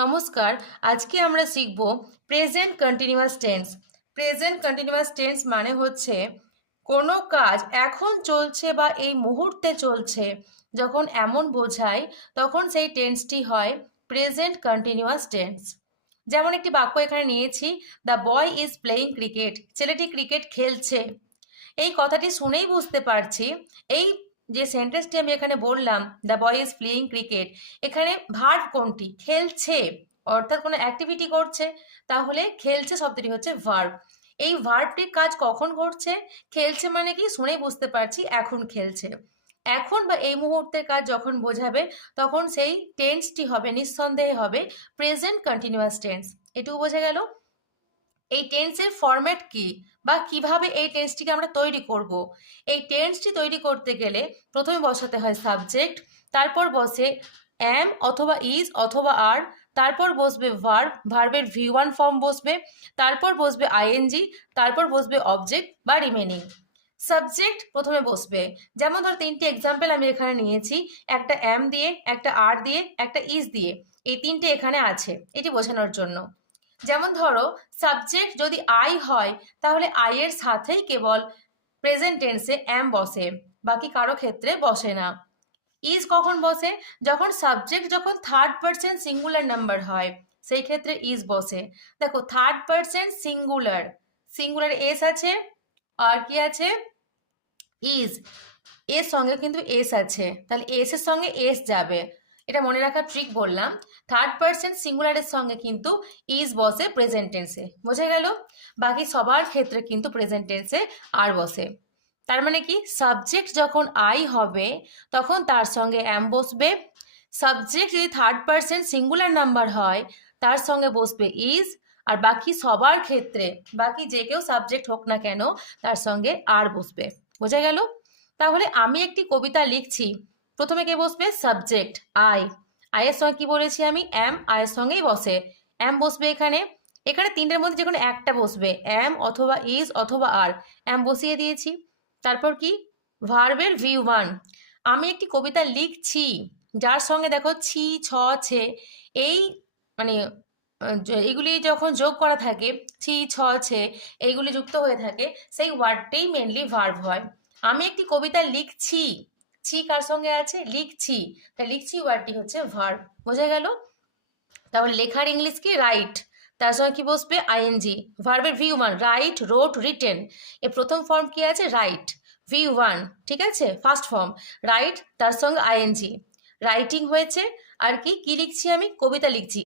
নমস্কার। আজকে আমরা শিখব present continuous tense. Present continuous tense মানে হচ্ছে কোনো কাজ এখন চলছে বা এই মুহূর্তে চলছে যখন এমন বোঝায় তখন সেই টেন্সটি হয় প্রেজেন্ট কন্টিনিউয়াস টেন্স। যেমন একটি বাক্য এখানে নিয়েছি, the boy is playing cricket, ছেলেটি ক্রিকেট খেলছে। এই কথাটি শুনেই বুঝতে পারছি এই যে সেন্টেন্সটি আমি এখানে বললাম, the boy is playing cricket, এখানে ভার্ব কোনটি? খেলছে, অর্থাৎ কোনো অ্যাক্টিভিটি করছে, তাহলে খেলছে শব্দটি হচ্ছে ভার্ব। এই ভার্বটির কাজ কখন ঘটছে? খেলছে মানে কি শুনেই বুঝতে পারছি এখন খেলছে। এখন বা এই মুহূর্তের কাজ যখন বোঝাবে তখন সেই টেন্সটি হবে, নিঃসন্দেহে হবে প্রেজেন্ট কন্টিনিউয়াস টেন্স। এটুকু বোঝা গেল। এই টেন্সের ফরম্যাট কি বা কিভাবে এই টেন্সটিকে আমরা তৈরি করব? এই টেন্সটি তৈরি করতে গেলে প্রথমে বসাতে হয় সাবজেক্ট, তারপর বসে অ্যাম অথবা ইজ অথবা আর, তারপর বসবে ভার্ব, ভার্বের V1 ফর্ম বসবে, তারপর বসবে আইএনজি, তারপর বসবে অবজেক্ট বা রিমেনিং। সাবজেক্ট প্রথমে বসবে, যেমন ধর তিনটি এক্সাম্পল আমি এখানে নিয়েছি, একটা অ্যাম দিয়ে, একটা আর দিয়ে, একটা ইজ দিয়ে। এই তিনটে এখানে আছে এটি বোঝানোর জন্য। যেমন ধরো সাবজেক্ট যদি আই হয় তাহলে আই এর সাথেই কেবল প্রেজেন্ট টেন্সে অ্যাম বসে, বাকি কারো ক্ষেত্রে বসে না। ইজ কখন বসে? যখন সাবজেক্ট যখন থার্ড পার্সন সিঙ্গুলার নাম্বার হয় সেই ক্ষেত্রে ইজ বসে। দেখো third person singular, singular S আছে আর কি আছে? ইজ, এর সঙ্গে কিন্তু এস আছে, তাহলে এস এর সঙ্গে এস যাবে। এটা মনে রাখার ট্রিক বললাম। থার্ড পার্সন সিঙ্গুলারের সঙ্গে কিন্তু ইজ বসে প্রেজেন্ট টেন্সে, বোঝা গেল? বাকি সবার ক্ষেত্রে কিন্তু প্রেজেন্ট টেন্সে আর বসে। তার মানে কি সাবজেক্ট যখন আই হবে তখন তার সঙ্গে অ্যাম বসবে। সাবজেক্ট যদি থার্ড পার্সন সিঙ্গুলার নাম্বার হয় তার সঙ্গে বসবে ইজ। আর বাকি সবার ক্ষেত্রে, বাকি যে কেউ সাবজেক্ট হোক না কেন, তার সঙ্গে আর বসবে। বোঝা গেল? তাহলে আমি একটি কবিতা লিখছি, প্রথমে কে বসবে? Subject I. আয়ের সঙ্গে কি বলেছি আমি? অ্যাম, আয়ের সঙ্গেই বসে অ্যাম বসবে। এখানে এখানে তিনটের মধ্যে যে কোনো একটা বসবে, অ্যাম অথবা ইজ অথবা আর। অ্যাম বসিয়ে দিয়েছি। তারপর কি? ভার্বের V1। আমি একটি কবিতা লিখছি, যার সঙ্গে দেখো ছি, ছ, ছে, এই মানে এগুলি যখন যোগ করা থাকে, ছি, ছ, ছে, এইগুলি যুক্ত হয়ে থাকে, সেই ওয়ার্ডটাই মেনলি ভার্ব হয়। আমি একটি কবিতা লিখছি, ছি কার সঙ্গে আছে? লিখছি, তাই লিখছি ওয়ার্ডটি হচ্ছে ভার্ব। বোঝা গেল? তাহলে লেখার ইংলিশ কি? রাইট, তার সঙ্গে কি বসবে? আইএনজি। ভার্বের V1 রাইট, রোট, রিটেন, এর প্রথম ফর্ম কি আছে? রাইট, V1, ঠিক আছে, ফার্স্ট ফর্ম রাইট, তার সঙ্গে আইএনজি, রাইটিং হয়েছে। আর কি কি লিখছি? আমি কবিতা লিখছি।